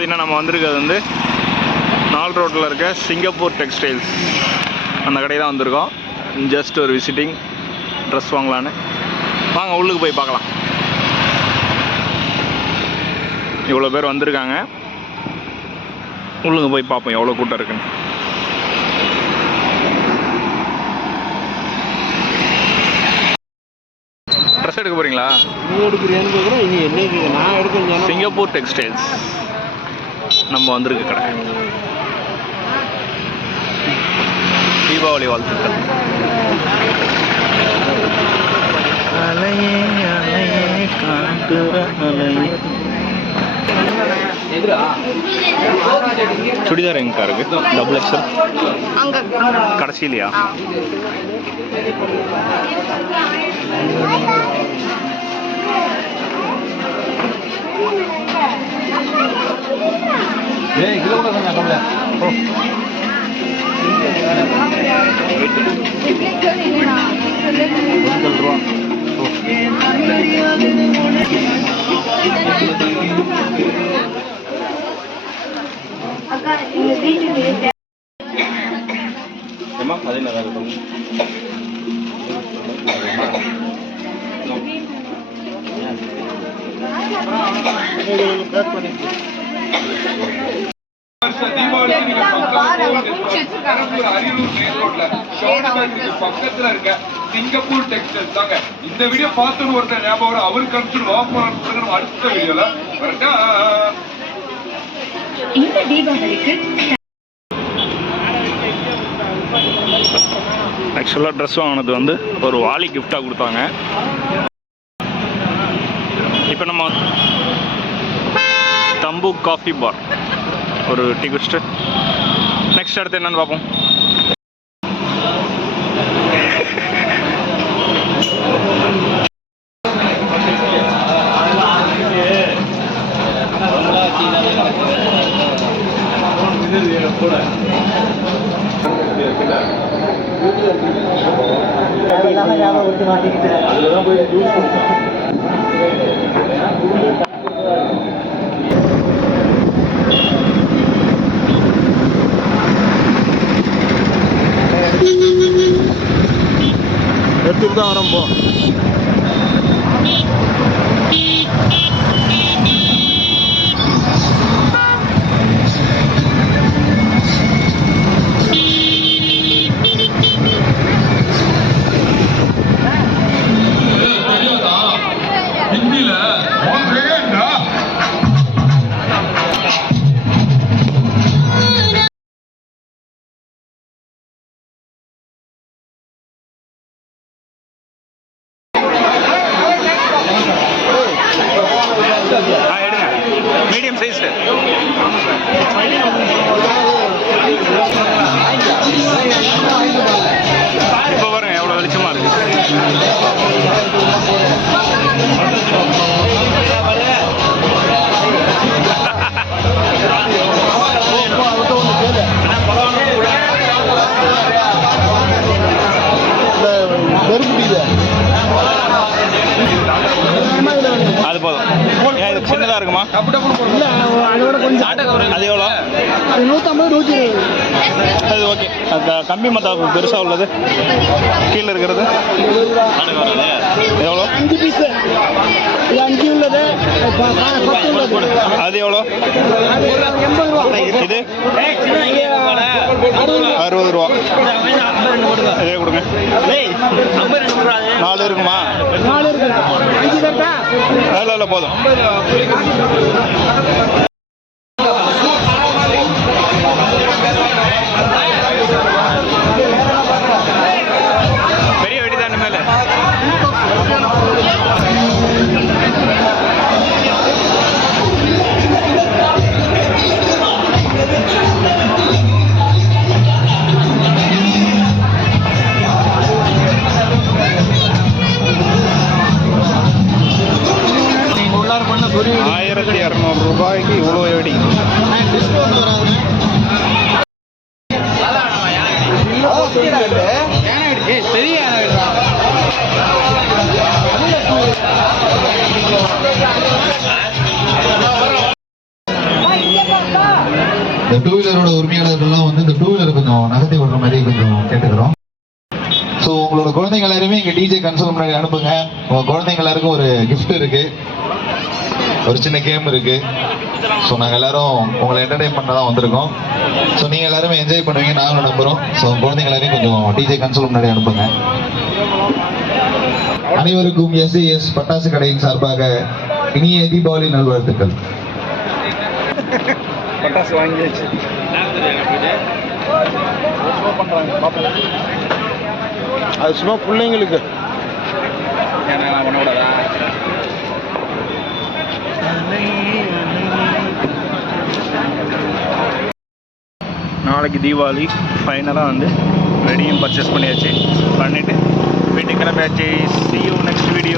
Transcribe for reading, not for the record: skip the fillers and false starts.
பார்த்தீங்கன்னா நம்ம வந்திருக்கிறது வந்து நால் ரோட்டில் இருக்க சிங்கப்பூர் டெக்ஸ்டைல்ஸ் அந்த கடை தான் வந்திருக்கோம். ஜஸ்ட் ஒரு விசிட்டிங், ட்ரெஸ் வாங்கலான்னு. வாங்க உள்ளுக்கு போய் பார்க்கலாம். இவ்வளோ பேர் வந்திருக்காங்க, உள்ளுக்கு போய் பார்ப்போம் எவ்வளோ கூட்டம் இருக்குன்னு. ட்ரெஸ் எடுக்க போகிறீங்களா? சிங்கப்பூர் டெக்ஸ்டைல்ஸ் நம்ம வந்திருக்க கடை. தீபாவளி வாழ்த்துக்கள். சுடிதார் எங்கக்கா இருக்கு? டபுள் எக்ஸல் கடைசியிலையா? பக்கத்துல இருக்க சிங்கப்பூர் டெக்ஸ்டைல்ஸ் தாங்க. இந்த வீடியோ பார்த்து ஒருத்தர் ஞாபகம் அவருக்கு அனுப்பிச்சு அடுத்த வீடியோல இந்த தீபாவளிக்கு ஆக்சுவலாக ட்ரெஸ் வாங்கினது வந்து ஒரு வாலி கிஃப்டாக கொடுத்தாங்க. இப்போ நம்ம தம்பு காஃபி பார் ஒரு டீ குடிச்சிட்டு நெக்ஸ்ட் அடுத்து என்னன்னு பார்ப்போம். எடுத்துட்டு தான் வரோம். போ மீடியம் சைஸ். இப்போ பாருங்க எவ்வளோ வெளிச்சமாக இருக்கு. அது போதும். ஏன் இது சின்னதாக இருக்குமா? அது எவ்வளோ? 150, 120. அது ஓகே. அது கம்மி மத்தா பெருசாக உள்ளது கீழே இருக்கிறது எவ்வளோ? 5 பீஸு. 5 உள்ளது. அது எவ்வளோ? 80 ரூபா. இது 60 ரூபா. இதே கொடுங்க. 4 இருக்குமா? 4 இருக்கு. 5 இருக்கா? இல்லை போதும். பெரிய வெடி தானே மேலே. ₹1200 இவ்வளோ வெடி. பெரிய இந்த டூ வீலரோட உரிமையாளர்கள்லாம் வந்து இந்த டூ வீலர் கொஞ்சம் நகர்த்தி விடுற மாதிரி கொஞ்சம் கேட்டுக்கிறோம். ஸோ உங்களோட குழந்தைங்க எல்லாருமே இங்கே டிஜே கன்சோல் முன்னாடி அனுப்புங்க. உங்கள் குழந்தைங்க எல்லாருக்கும் ஒரு கிஃப்ட் இருக்கு, ஒரு சின்ன கேம் இருக்கு. ஸோ நாங்கள் எல்லாரும் உங்களை என்டர்டைன் பண்ண தான் வந்திருக்கோம். ஸோ நீங்கள் எல்லாருமே என்ஜாய் பண்ணுவீங்க நாங்களும் நம்புகிறோம். ஸோ குழந்தைங்க எல்லாரையும் கொஞ்சம் டிஜே கன்சோல் முன்னாடி அனுப்புங்க. அனைவருக்கும் எஸ்ஏஎஸ் பட்டாசு கடையின் சார்பாக இனிய தீபாவளி நல்வாழ்த்துக்கள். பட்டாசு வாங்கியாச்சு. அது சும்மா பிள்ளைங்களுக்கு. நாளைக்கு தீபாவளி ஃபைனலாக வந்து வெடியும் பர்ச்சேஸ் பண்ணியாச்சு. பண்ணிவிட்டு வீட்டுக்கு கிளம்பியாச்சு. see you next video.